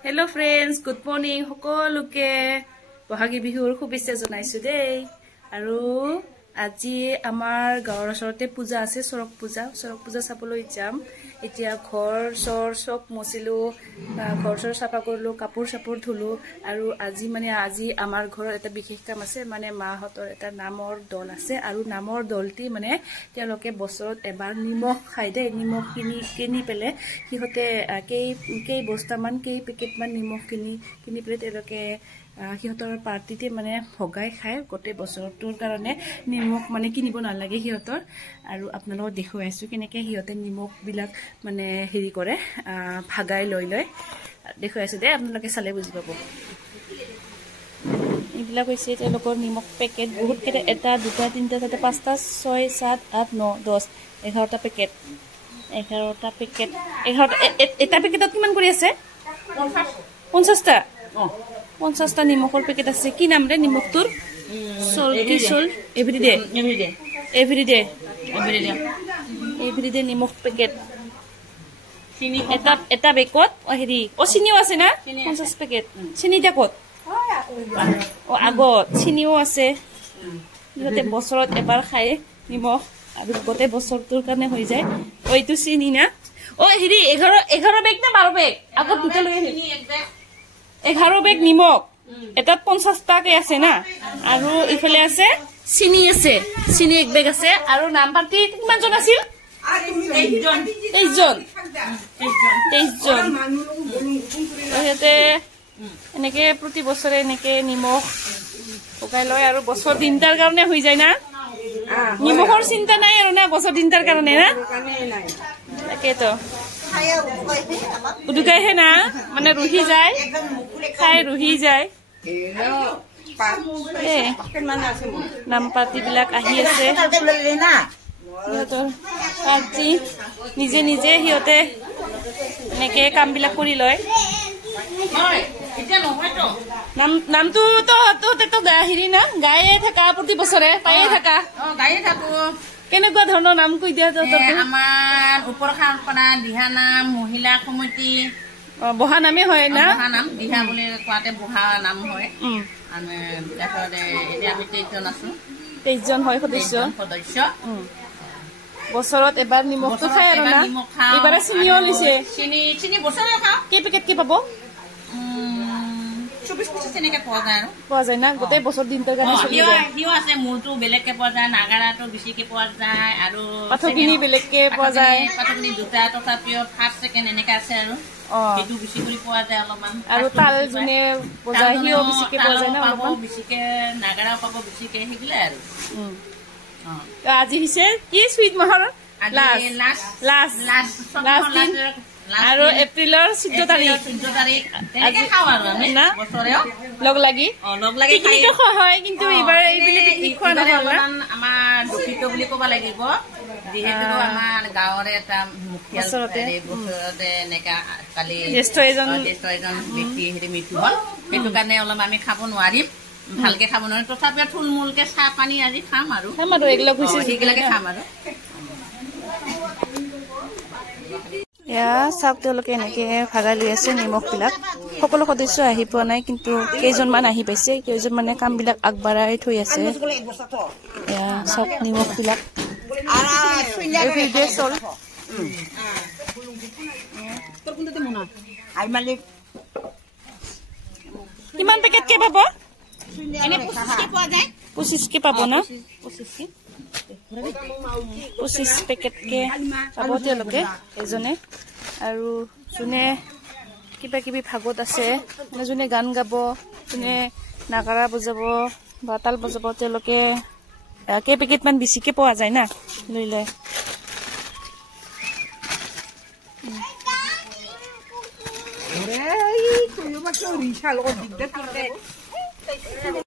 Hello friends, good morning. Hokoluke Bohagi bihur khubisse jonaisu dei. Aru আজি আমাৰ গাঁৱৰ ওচৰতে পূজা আছে সৰক পূজা চাবলৈ যাম এতিয়া ঘৰ সৰ সব মচিলো ঘৰ সৰ সাফা কৰিলো কাপোৰ সাপোৰ ধুলো আৰু আজি আমাৰ ঘৰৰ এটা বিশেষ কাম আছে মানে মাহতৰ এটা নামৰ দল আছে আৰু নামৰ দলটি মানে তেওঁলোকে বছৰত এবাৰ নিমখ খাই দে নিমখ কিনি পেলে হিহতে কেই বস্তামান কেই পেকেট মান নিমখ কিনি পেলে তেওঁলোকে হিহতৰ পাৰ্টিতে মানে ভগাই খাই গতে বছৰটোৰ কাৰণে নিমখ মানে কিনিব নালাগে হিহতৰ আৰু আপোনালোকক দেখুৱাইছো কেনেকৈ হিহতে নিমখ বিলাক মানে হেৰি কৰে ভাগাই লৈ দেখুৱাইছো দে আপোনালোকে চালে বুজি পাব এইবিলাক হৈছে তেওঁলোকৰ নিমখ পেকেট বহুত কেইটা এটা দুটা তিনিটা চাৰিটা পাঁচটা 6 7 8 9 10 11টা পেকেট এটা পেকেটত কিমান কৰি আছে 50টা 50টা নিমখৰ পেকেট আছে কি নাম ৰে নিমখটোৰ সল এভৰিডে নিমখ পেকেট চিনি এটা বেকত হেৰি চিনিও আছে না 50 পেকেট চিনিটা কত আগত চিনিও আছে ইহতে বছৰত এবাৰ খায় নিমখ আৰু গতে বছৰটোৰ কাৰণে হৈ যায় ওইটো চিনি না হেৰি 11 বেগ না 12 বেগ আগত দুটা লৈ চিনি এক বেগ 11 বেগ নিমখ এটাত 50 টাকে আছে না আৰু ইফালে আছে চিনি এক বেগ আছে আৰু নাম পাৰ্টি কিমান জন আছিল 23 জন এতে এনেকে প্ৰতি বছৰে এনেকে নিমখ ওকাই লয় আৰু বছৰ দিনটাৰ কাৰণে হৈ যায় না নিমখৰ চিন্তা নাই আৰু না বছৰ দিনটাৰ কাৰণে না তাকেতো উদুকাই হে না মানে রুহি যায় খাই রুহি যায় নাম পাতি বিলাক আহি আছে নিজে সিহতে এনেকে কাম বিলাক কৰি লয় নামটো তো হেৰি না গায়ে থাকা প্ৰতি বছৰে পায়ে থাকা কেনেকুৱা ধৰণৰ নাম কৈ দিয়া আমাৰ ওপৰ খানপনা দিহা নাম মহিলা সমিতি বহা নামে হয় না বহা নাম দিহা বুলি কোৱাতে বহা নাম হয় আমি এতিয়া আমি 23 জন আছো 23 জন হয় সদস্য বছৰত এবাৰ নিমখটো খাই আৰু না এবাৰে চিনিও লৈছে চিনি বছৰে খাওঁ কি পেকেট কি পাব 24 পিছ তেনেকে পোৱা যায় না গোটেই বছৰ দিনটাৰ কাৰণে চলি যায় হিও আছে মূলটো বেলেগকে পোৱা যায় নাগাৰাটো বেছিকে পোৱা যায় আৰু পাথৰখিনি বেলেগকে পোৱা যায় পাথৰখিনি দুটা তথাপিও ফাৰ্ষ্ট সেকেন্ড এনেকা আছে আৰু সেইটো বেছি কৰি পোৱা যায় অলপমান আৰু তাল জুনে বজাই হিও বেছিকে পোৱা যায় না অলপমান বেছিকে নাগাৰা পাব বেছিকে হিগলে আৰু আজি হিছে কি সুইট মাহৰ লাষ্ট দিন আৰু এপ্ৰিলৰ 14 তাৰিখ তেনেকে খাও আৰু আমি বছৰেও লগ লাগি পিকনিক খোৱা হয় কিন্তু এইবাৰ এইবিলি পিকনিক খোৱা নহল আমাৰ দুখিত বুলি ক'ব লাগিব যিহেতু আমাৰ গাঁৱৰে এটা মুখিয়াল বছৰতে এনেকা কালি জ্যেষ্ঠ এজন ব্যক্তি হেৰি মৃত্যু হ'ল সেইটো কাৰণে অলপ আমি খাব নোৱাৰিম ভালকে খাব নোৱাৰিম তথাপিও থুলমূলকে চাহ পানী আজি খাম আৰু এগলগ হৈছে সেইগিলাকে খাম আৰু চাওক তেওঁলোকে এনেকে ভাগাই লৈ আছে নিমখ বিলাক সকলো সদস্য আহি পোৱা নাই কিন্তু কেইজনমান আহি পাইছে কেইজনমানে কাম বিলাক আগবঢ়াই থৈ আছে চাওক নিমখ বিলাক কিমান পেকেট কে পাব 25 কে পাব না 25 পেকেট কে পাব তেওঁলোকে এজনে আৰু যোনে কিবা কিবি ভাগত আছে মানে যোনে গান গাব যোনে নাগাৰা বজাব বা তাল বজাব তেওঁলোকে কেই পেকেট মান বেছিকে পোৱা যায় না লৈ লয়